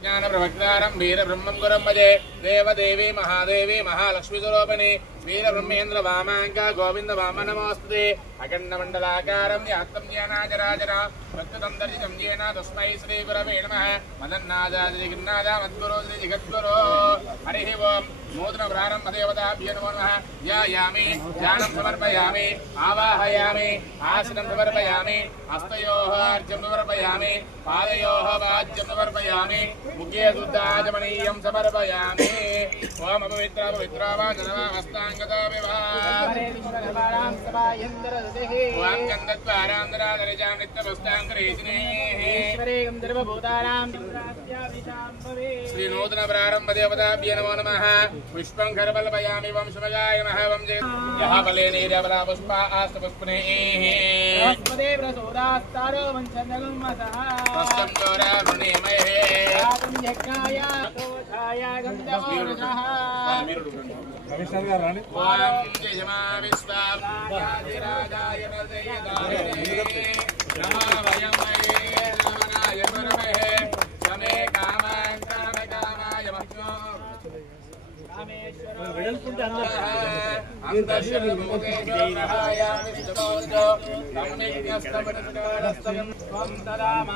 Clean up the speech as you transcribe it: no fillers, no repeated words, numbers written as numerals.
ज्ञान प्रवक्तारं वीर ब्रह्मं गुरं भजे देवदेवी महादेवी महालक्ष्मी स्वरूपिणी वीर ब्रह्मेन्द्र वामांका गोविंद वाम नमोस्तुते अखंड मंडलाकारं यात्तं ज्ञानाजराजर प्रत्यतं दर्शितं येन तस्मै श्री गुरवे नमः मदन्नादादि गिन्नादा मद्गुरो श्री जगद्गुरो हरिः ओं नूतन प्रारंभ देवताभ्यो नमो नमः ध्यायामि ध्यानं समर्पयामि आवाहयामि आसनं समर्पयामि हस्तयोः अर्घ्यं समर्पयामि पादयोः वाच्यं समर्पयामि मुखे शुद्धाचमनीयं समर्पयामि ओम पवित्र पवित्र वा जनवास्तांगतो विवाह ओम गन्धद्वारान्दरादरजां नित्यपुष्टाङ्गरेजिने श्री नूतन प्रारंभ देवताभ्यो नमो नमः पुष्पं करबलपयामि वं शुभगाय नमः वं जय यः बले नीरबला पुष्पा आस्तपुष्पने पुष्पदे प्रसोदास्तारो वंचनगं मसः तस्तं दोरारुणिमहे आतं यज्ञाय तोषाय गन्धवर्षः कमिश्नर गाరు రాని ఓం జయమా విశ్వారాజాయ ప్రజయదాయ నమః వయం నమః పరమహే సమే కామాన్ కామకామాయ మహ్యో కామేశ్వర వెడల్పుంటే అందర్శన భూతే గ్రహాయ విశ్వోజో సమ్యక్యస్తమటకారస్తం త్వం తదామ